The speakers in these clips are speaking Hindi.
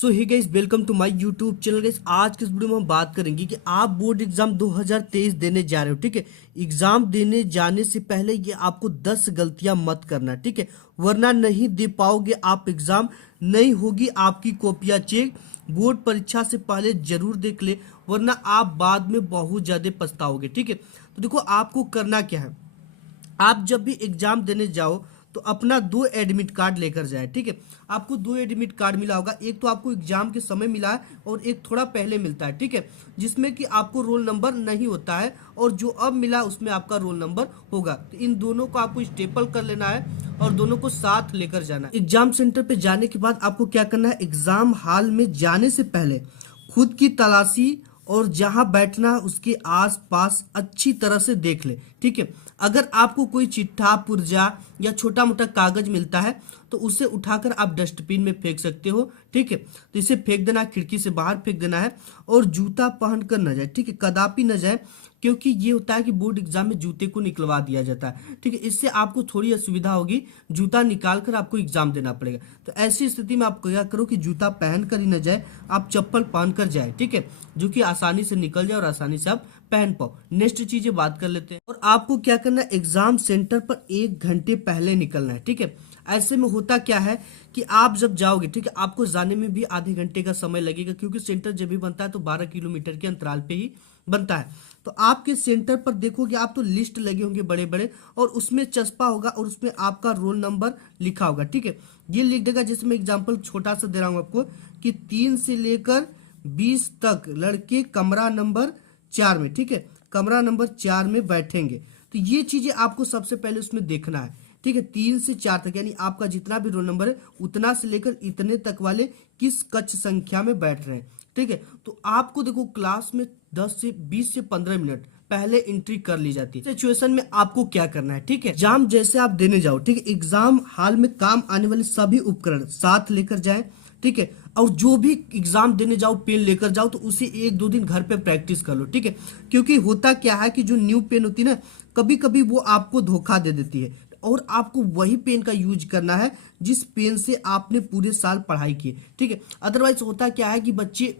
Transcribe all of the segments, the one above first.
So hi guys, welcome to my YouTube channel. Guys, आज के इस वीडियो में हम बात करेंगे कि आप बोर्ड एग्जाम 2023 देने जा रहे हो। ठीक है, एग्जाम देने जाने से पहले ये आपको 10 गलतियां मत करना। ठीक है, वरना नहीं दे पाओगे आप एग्जाम, नहीं होगी आपकी कॉपियां चेक। बोर्ड परीक्षा से पहले जरूर देख ले, वरना आप बाद में बहुत ज्यादा पछताओगे। ठीक है, तो देखो आपको करना क्या है। आप जब भी एग्जाम देने जाओ तो अपना 2 एडमिट कार्ड लेकर जाए। ठीक है, आपको 2 एडमिट कार्ड मिला होगा। एक तो आपको एग्जाम के समय मिला है और एक थोड़ा पहले मिलता है। ठीक है, जिसमें कि आपको रोल नंबर नहीं होता है और जो अब मिला उसमें आपका रोल नंबर होगा। तो इन दोनों को आपको स्टेपल कर लेना है और दोनों को साथ लेकर जाना है। एग्जाम सेंटर पे जाने के बाद आपको क्या करना है, एग्जाम हॉल में जाने से पहले खुद की तलाशी और जहां बैठना है उसके आसपास अच्छी तरह से देख ले। ठीक है, अगर आपको कोई चिट्ठा पुर्जा या छोटा मोटा कागज मिलता है तो उसे उठाकर आप डस्टबिन में फेंक सकते हो। ठीक है, तो इसे फेंक देना, खिड़की से बाहर फेंक देना है और जूता पहन कर न जाए। ठीक है, कदापि न जाए, क्योंकि ये होता है कि बोर्ड एग्जाम में जूते को निकलवा दिया जाता है। ठीक है, इससे आपको थोड़ी असुविधा होगी, जूता निकाल कर आपको एग्जाम देना पड़ेगा। तो ऐसी स्थिति में आप क्या करो कि जूता पहन कर ही न जाए, आप चप्पल पहन कर जाए। ठीक है, जो कि आसानी से निकल जाए और आसानी से आप पहन पाओ। नेक्स्ट चीजें बात कर लेते हैं। और आपको क्या करना है, एग्जाम सेंटर पर 1 घंटे पहले निकलना है। ठीक है, ऐसे में होता क्या है कि आप जब जाओगे, ठीक है, आपको जाने में भी आधे घंटे का समय लगेगा, क्योंकि सेंटर जब भी बनता है तो 12 किलोमीटर के अंतराल पे ही बनता है। तो आपके सेंटर पर देखोगे आप तो लिस्ट लगे होंगे बड़े बड़े, और उसमें चस्पा होगा और उसमें आपका रोल नंबर लिखा होगा। ठीक है, ये लिख देगा, जिसमें एग्जाम्पल छोटा सा दे रहा हूं आपको कि 3 से लेकर 20 तक लड़के कमरा नंबर 4 में, ठीक है, कमरा नंबर 4 में बैठेंगे। तो ये चीजें आपको सबसे पहले उसमें देखना है। ठीक है, 3 से 4 तक, यानी आपका जितना भी रोल नंबर है उतना से लेकर इतने तक वाले किस कक्ष संख्या में बैठ रहे हैं। ठीक है, तो आपको देखो क्लास में 20 से 15 मिनट पहले एंट्री कर ली जाती है। सिचुएशन में आपको क्या करना है, ठीक है, एग्जाम जैसे आप देने जाओ, ठीक है, एग्जाम हॉल में काम आने वाले सभी उपकरण साथ लेकर जाएं। ठीक है, और जो भी एग्जाम देने जाओ पेन लेकर जाओ, तो उसे 1-2 दिन घर पे प्रैक्टिस कर लो। ठीक है, क्योंकि होता क्या है कि जो न्यू पेन होती है ना, कभी कभी वो आपको धोखा दे देती है, और आपको वही पेन का यूज करना है जिस पेन से आपने पूरे साल पढ़ाई की। ठीक है, अदरवाइज होता क्या है कि बच्चे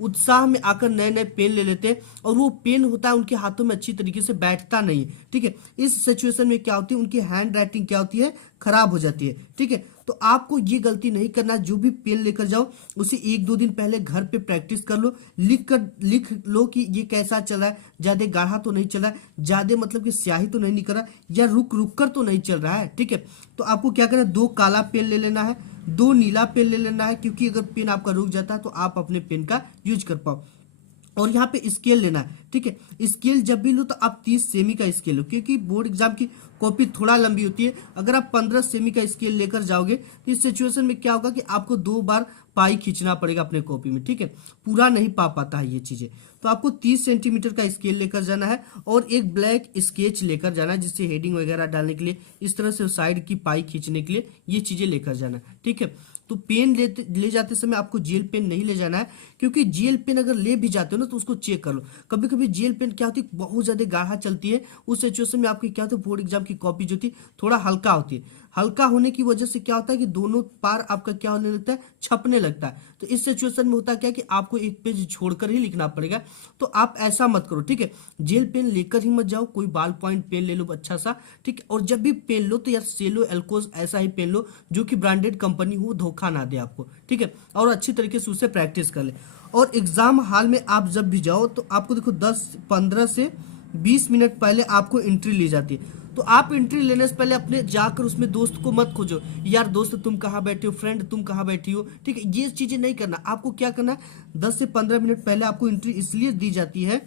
उत्साह में आकर नए नए पेन ले लेते हैं और वो पेन होता है उनके हाथों में अच्छी तरीके से बैठता नहीं है। ठीक है, इस सिचुएशन में क्या होती है, उनकी हैंड राइटिंग क्या होती है, खराब हो जाती है। ठीक है, तो आपको ये गलती नहीं करना। जो भी पेन लेकर जाओ उसे 1-2 दिन पहले घर पे प्रैक्टिस कर लो, लिख लो कि ये कैसा चल रहा है, ज्यादा गाढ़ा तो नहीं चल रहा है, ज्यादा मतलब कि स्याही तो नहीं निकल रहा, या रुक रुक कर तो नहीं चल रहा है। ठीक है, तो आपको क्या करना है, 2 काला पेन ले लेना है, 2 नीला पेन ले लेना है, क्योंकि अगर पेन आपका रुक जाता है तो आप अपने पेन का यूज कर पाओ। और यहाँ पे स्केल लेना है। ठीक है, स्केल जब भी लो तो आप 30 सेमी का स्केल लो, क्योंकि बोर्ड एग्जाम की कॉपी थोड़ा लंबी होती है। अगर आप 15 सेमी का स्केल लेकर जाओगे तो इस सिचुएशन में क्या होगा कि आपको 2 बार पाई खींचना पड़ेगा अपने कॉपी में। ठीक है, पूरा नहीं पा पाता है ये चीजें। तो आपको 30 सेंटीमीटर का स्केल लेकर जाना है और एक ब्लैक स्केच लेकर जाना है, जिससे हेडिंग वगैरह डालने के लिए, इस तरह से साइड की पाई खींचने के लिए ये चीजें लेकर जाना है। ठीक है, तो पेन ले जाते समय आपको जेल पेन नहीं ले जाना है, क्योंकि जेल पेन अगर ले भी जाते हो ना तो उसको चेक कर लो। कभी कभी जेल पेन क्या होती है, बहुत ज्यादा गाढ़ा चलती है। उस सिचुएशन में आपकी क्या होता है, बोर्ड एग्जाम की कॉपी जो थी थोड़ा हल्का होती है। हल्का होने की वजह से क्या होता है कि दोनों पार आपका क्या होने लगता है, छपने लगता है। तो इस सिचुएशन में होता है क्या कि आपको एक पेज छोड़कर ही लिखना पड़ेगा। तो आप ऐसा मत करो। ठीक है, जेल पेन लेकर ही मत जाओ, कोई बाल पॉइंट पेन ले लो अच्छा सा। ठीक है, और जब भी पेन लो तो यार सेलो एल्कोस ऐसा ही पेन लो जो कि ब्रांडेड कंपनी हो, धोखा ना दे आपको। ठीक है, और अच्छी तरीके से उसे प्रैक्टिस कर ले। और एग्जाम हॉल में आप जब भी जाओ तो आपको देखो 10-15 से 20 मिनट पहले आपको एंट्री ली जाती है। तो आप एंट्री लेने से पहले अपने जाकर उसमें दोस्त को मत खोजो, यार दोस्त तुम कहाँ बैठे हो, फ्रेंड तुम कहाँ बैठी हो। ठीक है, ये चीजें नहीं करना। आपको क्या करना है, 10 से 15 मिनट पहले आपको एंट्री इसलिए दी जाती है,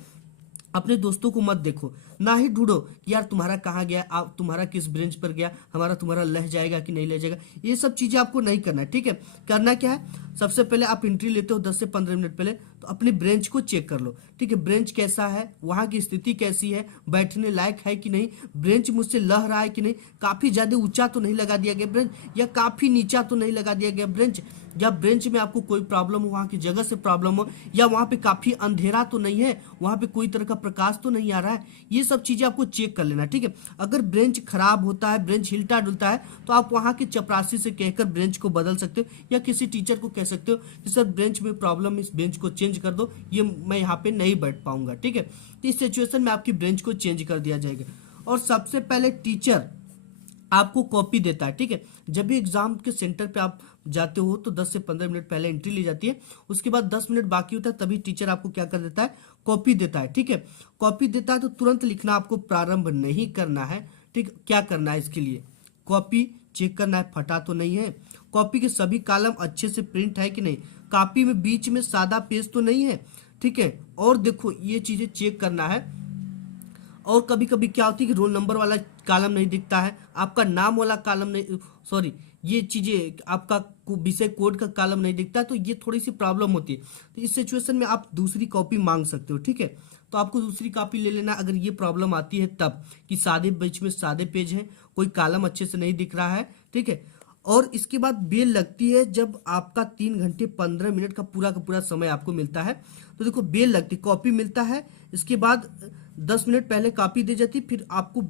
अपने दोस्तों को मत देखो, ना ही ढूंढो यार तुम्हारा कहाँ गया, आप तुम्हारा किस ब्रेंच पर गया, हमारा तुम्हारा लह जाएगा कि नहीं लह जाएगा। ये सब चीजें आपको नहीं करना है। ठीक है, करना क्या है, सबसे पहले आप एंट्री लेते हो 10 से 15 मिनट पहले, तो अपने ब्रेंच को चेक कर लो। ठीक है, ब्रेंच कैसा है, वहां की स्थिति कैसी है, बैठने लायक है कि नहीं, ब्रेंच मुझसे लह रहा है कि नहीं, काफी ज्यादा ऊंचा तो नहीं लगा दिया गया ब्रेंच, या काफी नीचा तो नहीं लगा दिया गया ब्रेंच, या बेंच में आपको कोई प्रॉब्लम हो, वहाँ की जगह से प्रॉब्लम हो, या वहाँ पे काफ़ी अंधेरा तो नहीं है, वहाँ पे कोई तरह का प्रकाश तो नहीं आ रहा है, ये सब चीज़ें आपको चेक कर लेना, ठीक है। अगर बेंच खराब होता है, बेंच हिलता डुलता है, तो आप वहाँ के चपरासी से कहकर बेंच को बदल सकते हो, या किसी टीचर को कह सकते हो कि सर बेंच में प्रॉब्लम, इस बेंच को चेंज कर दो, ये मैं यहाँ पे नहीं बैठ पाऊंगा, ठीक है। तो इस सिचुएशन में आपकी बेंच को चेंज कर दिया जाएगा। और सबसे पहले टीचर आपको कॉपी देता है, ठीक है। जब भी एग्जाम के सेंटर पे आप जाते हो तो 10 से 15 मिनट पहले एंट्री ली जाती है, उसके बाद 10 मिनट बाकी होता है, तभी टीचर आपको क्या कर देता है, कॉपी देता है, ठीक है। कॉपी देता है तो तुरंत लिखना आपको प्रारंभ नहीं करना है, ठीक। क्या करना है इसके लिए, कॉपी चेक करना है फटा तो नहीं है, कॉपी के सभी कॉलम अच्छे से प्रिंट है कि नहीं, कॉपी में बीच में सादा पेज तो नहीं है, ठीक है। और देखो ये चीजें चेक करना है। और कभी कभी क्या होती है कि रोल नंबर वाला कॉलम नहीं दिखता है, आपका नाम वाला कॉलम नहीं, सॉरी, ये चीजें आपका विषय कोड का कॉलम नहीं दिखता है, तो ये थोड़ी सी प्रॉब्लम होती है। तो इस सिचुएशन में आप दूसरी कॉपी मांग सकते हो, ठीक है। तो आपको दूसरी कॉपी ले लेना अगर ये प्रॉब्लम आती है तब, कि सादे बीच में सादे पेज है, कोई कॉलम अच्छे से नहीं दिख रहा है, ठीक है। और इसके बाद बेल लगती है जब आपका 3 घंटे 15 मिनट का पूरा समय आपको मिलता है। तो देखो बेल लगती, कॉपी मिलता है, इसके बाद 10 मिनट पहले कॉपी दी जाती, फिर आपको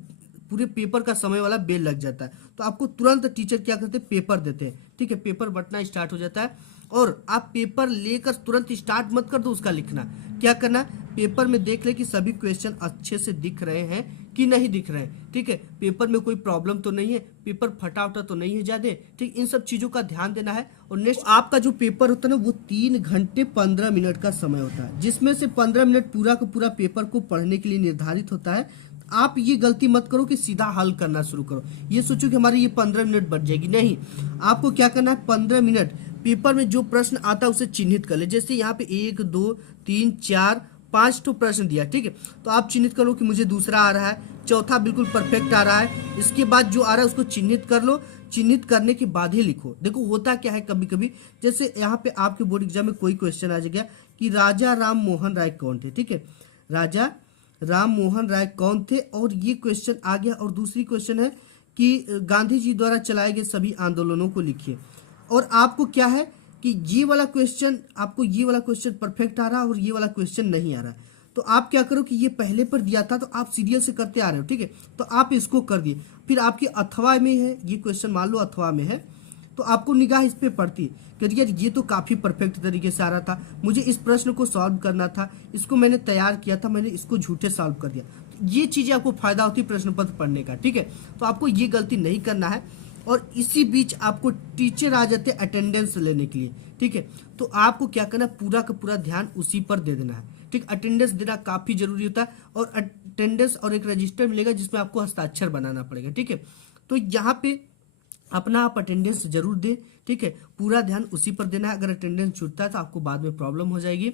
पूरे पेपर का समय वाला बेल लग जाता है। तो आपको तुरंत टीचर क्या करते हैं, पेपर देते हैं, ठीक है। पेपर बंटना स्टार्ट हो जाता है, और आप पेपर लेकर तुरंत स्टार्ट मत कर दो उसका लिखना। क्या करना, पेपर में देख ले कि सभी क्वेश्चन अच्छे से दिख रहे हैं कि नहीं दिख रहे हैं, ठीक है। पेपर में कोई प्रॉब्लम तो नहीं है, पेपर फटा उटा तो नहीं है ज्यादा, ठीक। इन सब चीजों का ध्यान देना है। और नेक्स्ट आपका जो पेपर होता है ना, वो 3 घंटे 15 मिनट का समय होता है, जिसमें से 15 मिनट पूरा का पूरा पेपर को पढ़ने के लिए निर्धारित होता है। आप ये गलती मत करो कि सीधा हल करना शुरू करो, ये सोचो कि हमारी ये 15 मिनट बच जाएगी, नहीं। आपको क्या करना है, 15 मिनट पेपर में जो प्रश्न आता है उसे चिन्हित कर ले। जैसे यहाँ पे 1 2 3 4 5 तो प्रश्न दिया, ठीक है। तो आप चिन्हित करो कि मुझे दूसरा आ रहा है, चौथा बिल्कुल परफेक्ट आ रहा है, इसके बाद जो आ रहा है उसको चिन्हित कर लो। चिन्हित करने के बाद ही लिखो। देखो होता क्या है कभी कभी, जैसे यहाँ पे आपके बोर्ड एग्जाम में कोई क्वेश्चन आ जाएगा कि राजा राम मोहन राय कौन थे, ठीक है। राजा राम मोहन राय कौन थे, और ये क्वेश्चन आ गया। और दूसरी क्वेश्चन है कि गांधी जी द्वारा चलाए गए सभी आंदोलनों को लिखिए। और आपको क्या है कि ये वाला क्वेश्चन, आपको ये वाला क्वेश्चन परफेक्ट आ रहा है और ये वाला क्वेश्चन नहीं आ रहा है। तो आप क्या करो कि ये पहले पर दिया था तो आप सीरियल से करते आ रहे हो, ठीक है। तो आप इसको कर दिए, फिर आपके अथवा में है ये क्वेश्चन, मान लो अथवा में है, तो आपको निगाह इस पे पड़ती है कि यार ये तो काफी परफेक्ट तरीके से आ रहा था, मुझे इस प्रश्न को सॉल्व करना था, इसको मैंने तैयार किया था, मैंने इसको झूठे सॉल्व कर दिया। तो ये चीजें आपको फायदा होती है प्रश्न पत्र पढ़ने का, ठीक है। तो आपको ये गलती नहीं करना है। और इसी बीच आपको टीचर आ जाते हैं अटेंडेंस लेने के लिए, ठीक है। तो आपको क्या करना, पूरा का पूरा ध्यान उसी पर दे देना है, ठीक। अटेंडेंस देना काफी जरूरी होता है। और अटेंडेंस और एक रजिस्टर मिलेगा जिसमें आपको हस्ताक्षर बनाना पड़ेगा, ठीक है। तो यहाँ पे अपना आप अटेंडेंस जरूर दें, ठीक है। पूरा ध्यान उसी पर देना है, अगर अटेंडेंस छूटता है तो आपको बाद में प्रॉब्लम हो जाएगी।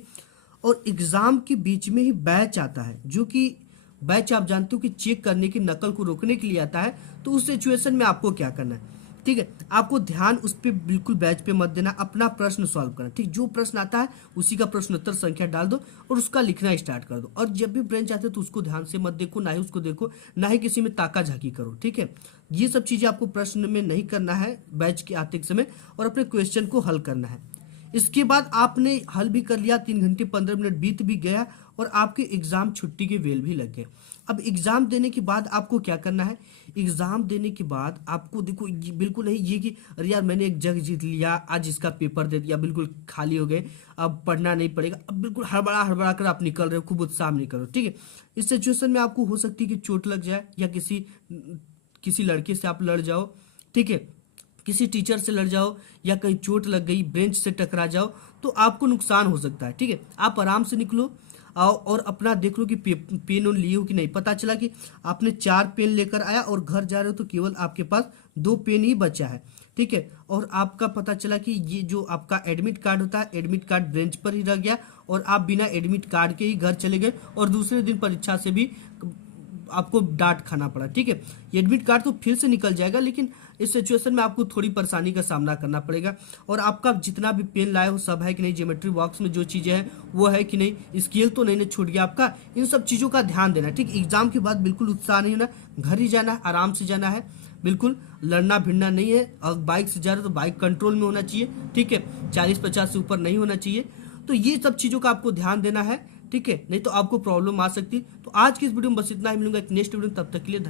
और एग्जाम के बीच में ही बैच आता है, जो कि बैच आप जानते हो कि चेक करने की, नकल को रोकने के लिए आता है। तो उस सिचुएशन में आपको क्या करना है, ठीक है। आपको ध्यान उस पर बिल्कुल बैच पे मत देना, अपना प्रश्न सॉल्व करना, ठीक। जो प्रश्न आता है उसी का प्रश्नोत्तर संख्या डाल दो और उसका लिखना स्टार्ट कर दो। और जब भी ब्रेंच आते हो तो उसको ध्यान से मत देखो, ना ही उसको देखो, ना ही किसी में ताका झाकी करो, ठीक है। ये सब चीजें आपको प्रश्न में नहीं करना है बैच के आते समय, और अपने क्वेश्चन को हल करना है। इसके बाद आपने हल भी कर लिया, 3 घंटे 15 मिनट बीत भी गया और आपके एग्जाम छुट्टी के वेल भी लग गए। अब एग्जाम देने के बाद आपको क्या करना है, एग्जाम देने के बाद आपको देखो बिल्कुल नहीं ये कि अरे यार मैंने एक जग जीत लिया, आज इसका पेपर दे दिया, बिल्कुल खाली हो गए, अब पढ़ना नहीं पड़ेगा, अब बिल्कुल हड़बड़ा हड़बड़ा कर आप निकल रहे हो, खूब उत्साह में निकल रहे हो, ठीक है। इस सिचुएशन में आपको हो सकती है कि चोट लग जाए, या किसी लड़के से आप लड़ जाओ, ठीक है, किसी टीचर से लड़ जाओ, या कहीं चोट लग गई, ब्रेंच से टकरा जाओ, तो आपको नुकसान हो सकता है, ठीक है। आप आराम से निकलो आओ और अपना देख लो कि पेन उन लिए हो कि नहीं। पता चला कि आपने 4 पेन लेकर आया और घर जा रहे हो तो केवल आपके पास 2 पेन ही बचा है, ठीक है। और आपका पता चला कि ये जो आपका एडमिट कार्ड होता है, एडमिट कार्ड ब्रेंच पर ही रह गया और आप बिना एडमिट कार्ड के ही घर चले गए, और दूसरे दिन परीक्षा से भी आपको डांट खाना पड़ा, ठीक है। ये एडमिट कार्ड तो फिर से निकल जाएगा, लेकिन इस सिचुएशन में आपको थोड़ी परेशानी का सामना करना पड़ेगा। और आपका जितना भी पेन लाए हो सब है कि नहीं, ज्योमेट्री बॉक्स में जो चीज़ें हैं वो है कि नहीं, स्केल तो नहीं छूट गया आपका, इन सब चीज़ों का ध्यान देना, ठीक। एग्जाम के बाद बिल्कुल उत्साह नहीं होना, घर ही जाना है, आराम से जाना है, बिल्कुल लड़ना भिड़ना नहीं है। अगर बाइक से जा रहे हो तो बाइक कंट्रोल में होना चाहिए, ठीक है, 40-50 से ऊपर नहीं होना चाहिए। तो ये सब चीज़ों का आपको ध्यान देना है, ठीक है, नहीं तो आपको प्रॉब्लम आ सकती है। तो आज की इस वीडियो में बस इतना ही, मिलूंगा एक नेक्स्ट वीडियो में, तब तक के लिए धन्यवाद।